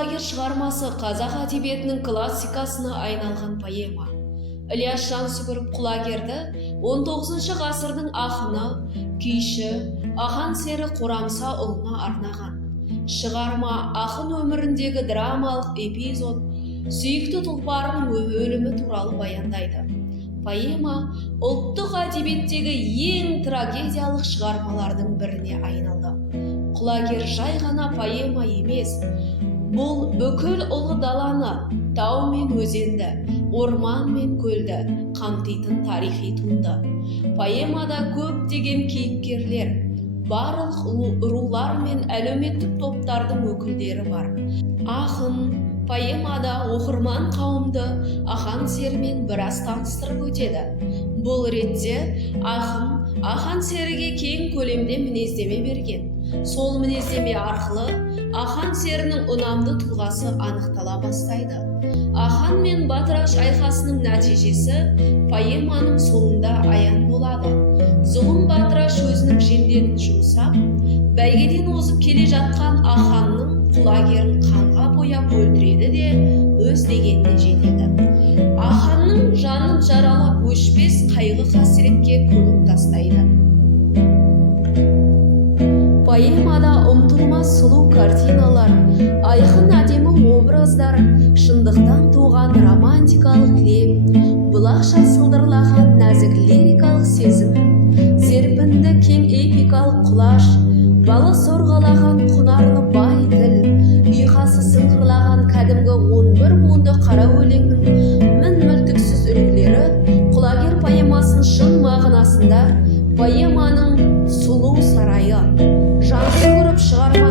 құлагер шығармасы қазақ әдебиетінің классикасына айналған поэма. Ілияс Жансүгіров құлагерді 19 ғасырдың ақыны, күйші, ақан сері Қорамса ұлына арнаған. Шығарма ақын өміріндегі драмалық эпизод, сүйікті тұлпарының өлімі туралы баяндайды. Поэма ұлттық әдебиеттегі ең трагедиялық шығармалардың біріне айналды. Құлагер жай ғана поэма емес, бұл бүкіл ұлы даланы, тау мен өзенді, орман мен көлді қамтитын тарихи туынды. Поэмада көптеген кейіпкерлер, барлық рулар мен әлеуметтік топтардың өкілдері бар. Ақын поэмада оқырман қауымды ақан серімен біраз таныстырып өтеді. Бұл ретте ақан серіге кең көлемде мінездеме берген. Сол мінездеме арқылы ақан серінің ұнамды тұлғасы анықтала бастайды. Ақан мен батыраш айқасының нәтижесі поэманың соңында аян болады. Зұлым батыраш өзінің жендетін жұмсап, бәйгеден озып келе жатқан аханның құлагерін қанға бояп өлтіреді де өз дегеніне жетеді. Аханның жанын жаралап өшпес қайғы қасіретке көміп тастайды. Поэмада ұмытылмас сұлу картиналар, айқын әдемі образдар, шындықтан туған романтикалық леп, бұлақша сылдырлаған нәзік лирикалық сезім, серпінді кең эпикалық құлаш, балы сорғалаған құнарлы бай тіл, ұйқасы сыңғырлаған кәдімгі 11 буынды қара өлеңнің мүлтіксіз үлгілері құлагер поэмасының шын мағынасында поэманың сұлу сарайы. Жансүгіров шығарма